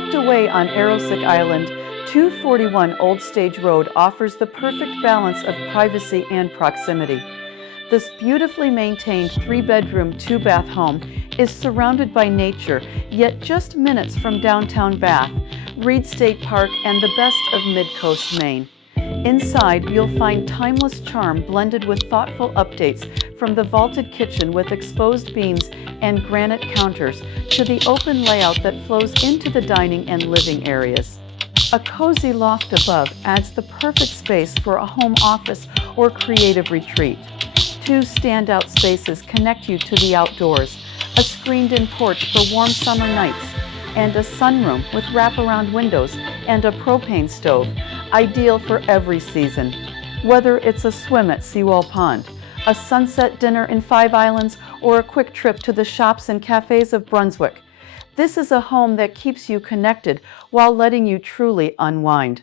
Tucked away on Arrowsic Island, 241 Old Stage Road offers the perfect balance of privacy and proximity. This beautifully maintained 3-bedroom, 2-bath home is surrounded by nature, yet just minutes from downtown Bath, Reid State Park, and the best of Midcoast Maine. Inside, you'll find timeless charm blended with thoughtful updates, from the vaulted kitchen with exposed beams and granite counters to the open layout that flows into the dining and living areas. A cozy loft above adds the perfect space for a home office or creative retreat. 2 standout spaces connect you to the outdoors, a screened-in porch for warm summer nights, and a sunroom with wraparound windows and a propane stove, ideal for every season. Whether it's a swim at Sewall Pond, a sunset dinner in 5 Islands, or a quick trip to the shops and cafés of Brunswick, this is a home that keeps you connected while letting you truly unwind.